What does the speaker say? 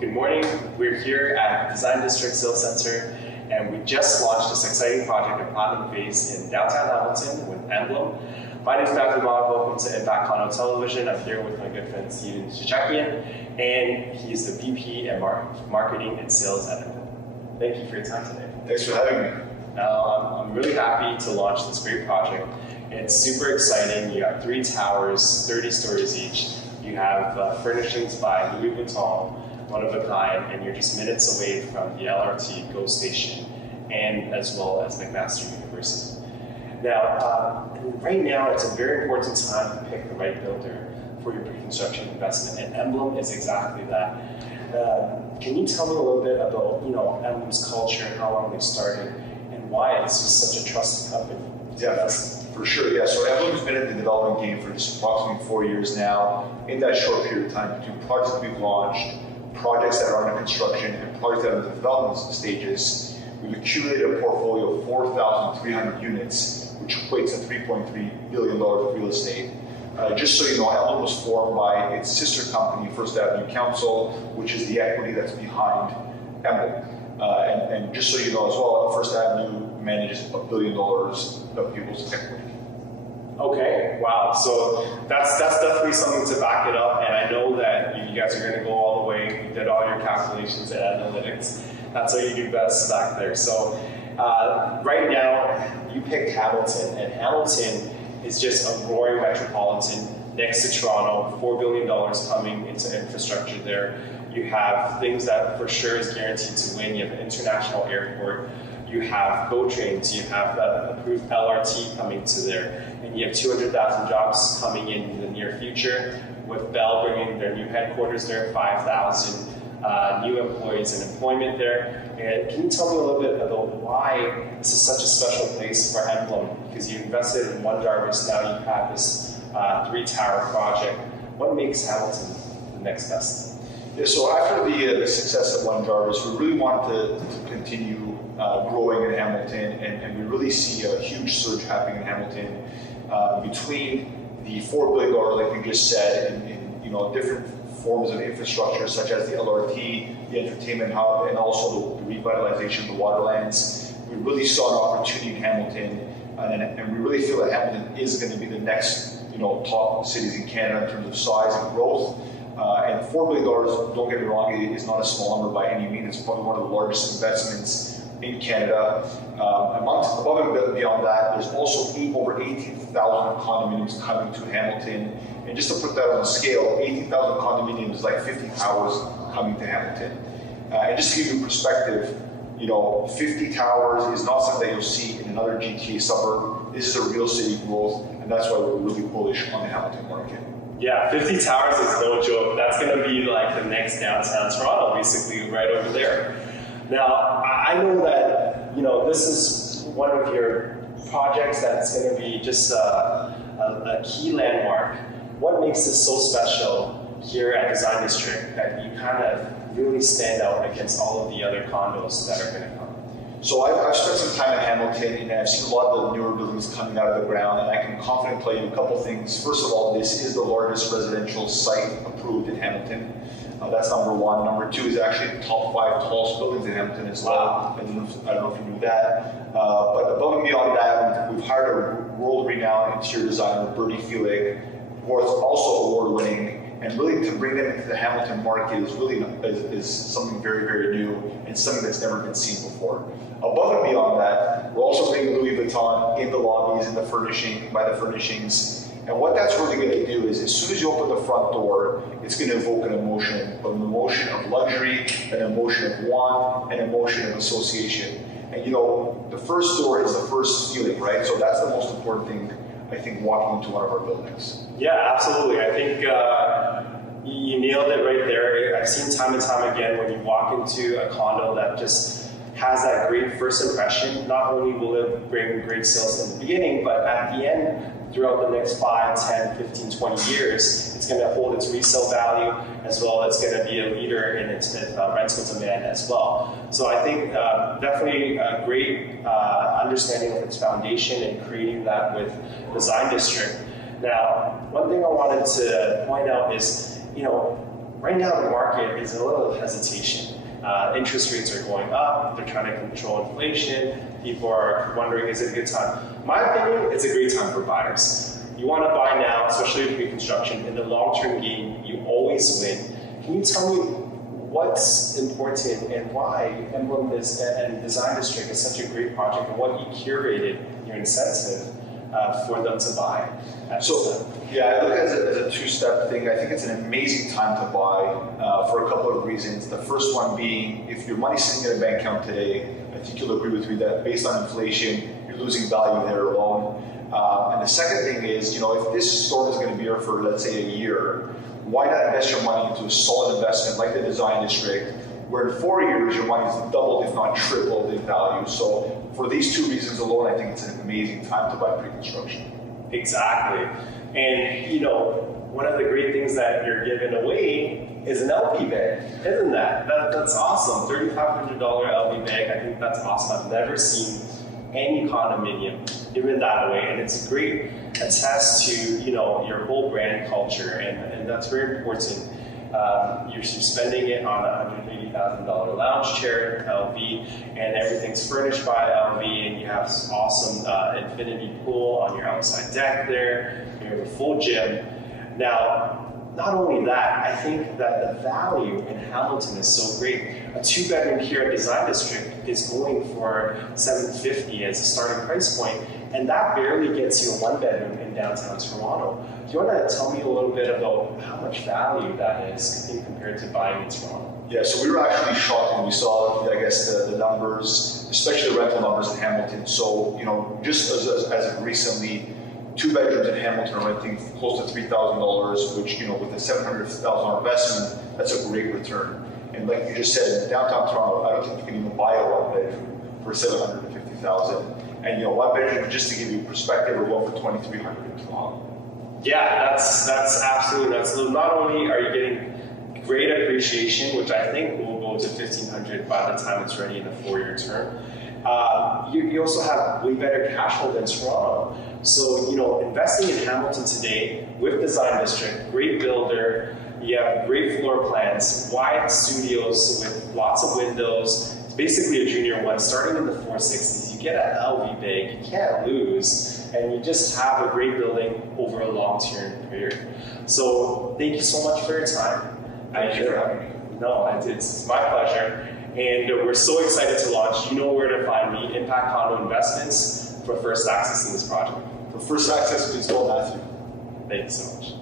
Good morning. We're here at Design District Sales Center, and we just launched this exciting project at Platinum Phase in downtown Hamilton with Emblem. My name is Matthew Ma. Welcome to Impact Condo Television. I'm here with my good friend Steven Chichakian, and he's the VP and Marketing and Sales at Emblem. Thank you for your time today. Thanks for having me. I'm really happy to launch this great project. It's super exciting. You have 3 towers, 30 stories each. You have furnishings by Louis Vuitton, one of a kind, and you're just minutes away from the LRT GO station, and as well as McMaster University. Now, right now, it's a very important time to pick the right builder for your pre-construction investment, and Emblem is exactly that. Can you tell me a little bit about, Emblem's culture, how long they started, and why it's just such a trusted company? Yeah, for sure. Yeah, so Emblem's been in the development game for just approximately 4 years now. In that short period of time, between projects that we've launched, projects that are under construction, and projects that are in the development stages, we've accumulated a portfolio of 4,300 units, which equates to $3.3 billion of real estate. Just so you know, Emblem was formed by its sister company, First Avenue Council, which is the equity that's behind Emblem. And just so you know as well, First Avenue manages $1 billion of people's equity. Okay, wow. So that's definitely something to back it up, and I know that you guys are going to go all the way. You did all your calculations and analytics. That's what you do best back there. So right now, you picked Hamilton, and Hamilton is just a roaring metropolitan next to Toronto. $4 billion coming into infrastructure there. You have things that for sure is guaranteed to win. You have an international airport. You have GO trains, you have approved LRT coming to there, and you have 200,000 jobs coming in the near future, with Bell bringing their new headquarters there, 5,000 new employees in employment there. And can you tell me a little bit about why this is such a special place for Emblem? Because you invested in One Jarvis, now you have this 3-tower project. What makes Hamilton the next best? Yeah, so after the success of One Jarvis, we really wanted to continue growing in Hamilton, and we really see a huge surge happening in Hamilton between the $4 billion, like we just said, in different forms of infrastructure such as the LRT, the entertainment hub, and also the revitalization of the waterlands. We really saw an opportunity in Hamilton, and we really feel that Hamilton is going to be the next top cities in Canada in terms of size and growth. And $4 billion, don't get me wrong, it is not a small number by any means. It's probably one of the largest investments in Canada. Above and beyond that, there's also over 18,000 condominiums coming to Hamilton. And just to put that on a scale, 18,000 condominiums is like 50 towers coming to Hamilton. And just to give you perspective, 50 towers is not something that you'll see in another GTA suburb. This is a real city growth, and that's why we're really bullish on the Hamilton market. Yeah, 50 towers is no joke. That's going to be like the next downtown Toronto, basically right over there. Now, I know that, this is one of your projects that's going to be just a key landmark. What makes this so special here at Design District that you kind of really stand out against all of the other condos that are going to come? So I've spent some time in Hamilton, and I've seen a lot of the newer buildings coming out of the ground, and I can confidently tell you a couple things. First of all, this is the largest residential site approved in Hamilton. That's number one. Number two is actually the top 5 tallest buildings in Hamilton as well. I don't know if you knew that. But above and beyond that, we've hired a world-renowned interior designer, Bertie Feelig, who is also award-winning. And really to bring them into the Hamilton market is something very, very new and something that's never been seen before. Above and beyond that, we're also bringing Louis Vuitton in the lobbies, by the furnishings. And what that's really going to do is, as soon as you open the front door, it's going to evoke an emotion of luxury, an emotion of want, an emotion of association. And the first door is the first feeling, right? So that's the most important thing, I think, walking into one of our buildings. Yeah, absolutely. I think you nailed it right there. I've seen time and time again when you walk into a condo that just has that great first impression. Not only will it bring great sales in the beginning, but at the end, throughout the next 5, 10, 15, 20 years, it's going to hold its resale value, as well as going to be a leader in its rental demand as well. So I think definitely a great understanding of its foundation and creating that with Design District. Now, one thing I wanted to point out is, right now the market is a little hesitation. Interest rates are going up, they're trying to control inflation, people are wondering, is it a good time? My opinion, it's a great time for buyers. You want to buy now, especially with pre-construction. In the long-term game, you always win. Can you tell me what's important and why Emblem and Design District is such a great project, and what you curated your incentive for them to buy? Yeah, I look at it as a two-step thing. I think it's an amazing time to buy for a couple of reasons. The first one being, if your money's sitting in a bank account today, I think you'll agree with me that based on inflation, you're losing value there alone. And the second thing is, if this storm is going to be here for, let's say, a year, why not invest your money into a solid investment like the Design District, where in 4 years your money is doubled, if not tripled in value. So for these two reasons alone, I think it's an amazing time to buy pre-construction. Exactly. And one of the great things that you're giving away is an LV bag, isn't that? That's awesome. $3,500 LV bag. I think that's awesome. I've never seen any condominium given that away, and it's a great attest to your whole brand culture, and that's very important. You're spending it on a $180,000 lounge chair, LV, and everything's furnished by LV, and you have awesome infinity pool on your outside deck there. You have a full gym. Now, not only that, I think that the value in Hamilton is so great. A 2-bedroom here at Design District is going for $750 as a starting price point, and that barely gets you a 1-bedroom in downtown Toronto. Do you want to tell me a little bit about how much value that is compared to buying in Toronto? Yeah, so we were actually shocked when we saw, I guess, the numbers, especially the rental numbers in Hamilton. So, just as of recently, 2 bedrooms in Hamilton are renting close to $3,000, which, with a $700,000 investment, that's a great return. And like you just said, in downtown Toronto, I don't think you can even buy a 1-bedroom for $750,000. And 1 bedroom, just to give you perspective, we're going for $2,300 in Toronto. Yeah, that's absolutely nuts. So not only are you getting great appreciation, which I think will go to $1,500 by the time it's ready in a 4-year term, you also have way better cash flow than Toronto. So, investing in Hamilton today with Design District, great builder, you have great floor plans, wide studios with lots of windows. It's basically a junior one, starting in the 460s. You get an LV bag, you can't lose, and you just have a great building over a long-term period. So, thank you so much for your time. Thank you for having me. No, it's my pleasure. And we're so excited to launch. You know where to find me, Impact Condo Investments, for first access to this project. For first access, please call Matthew. Thank you so much.